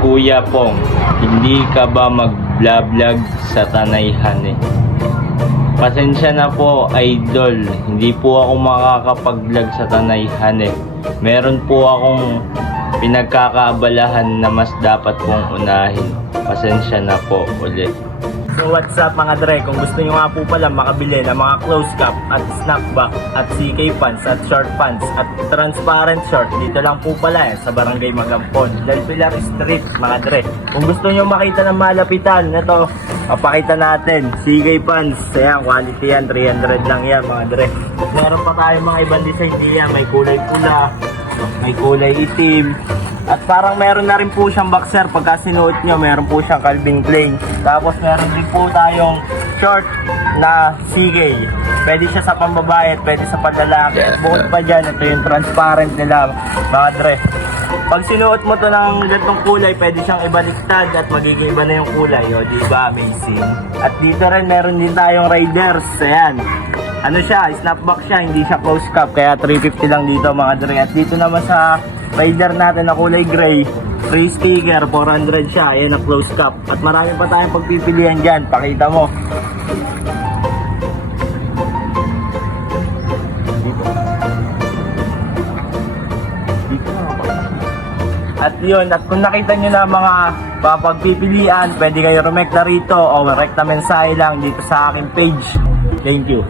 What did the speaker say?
Kuya Pong, hindi ka ba mag-vlog sa Tanayhan eh? Pasensya na po, idol. Hindi po ako makakapag-vlog sa Tanayhan eh. Meron po akong pinagkakaabalahan na mas dapat pong unahin. Pasensya na po ulit. So what's up mga dre, kung gusto nyo nga po pala makabili ng mga close cap at snapback at CK pants at short pants at transparent short, dito lang po pala sa Barangay Magampon, Del Pilar Street mga dre. Kung gusto nyo makita ng malapitan, ito, papakita natin, CK pants, ayan, quality yan, 300 lang yan mga dre. Meron pa tayong mga ibang design diyan, may kulay pula, may kulay itim. At parang meron na rin po siyang boxer pagka sinuot nyo, meron po siyang Calvin Klein. Tapos meron din po tayong short na CK. Pwede siya sa pambabae at pwede sa panlalaki. At bukod pa dyan, ito yung transparent nila mga dre. Pag sinuot mo to ng ganitong kulay, pwede siyang ibaliktad at magiging iba na yung kulay. O diba, amazing. At dito rin meron din tayong Raiders. Ayan. Ano siya, snapback siya, hindi siya close cap. Kaya 350 lang dito mga dre. At dito naman sa Raider natin na kulay gray, free sticker, 400 siya. Ayan na close cap. At marami pa tayong pagpipilian dyan. Pakita mo. At yun, at kung nakita nyo na mga papagpipilian, pwede kayo rumekta rito o rekta mensahe lang dito sa aking page. Thank you.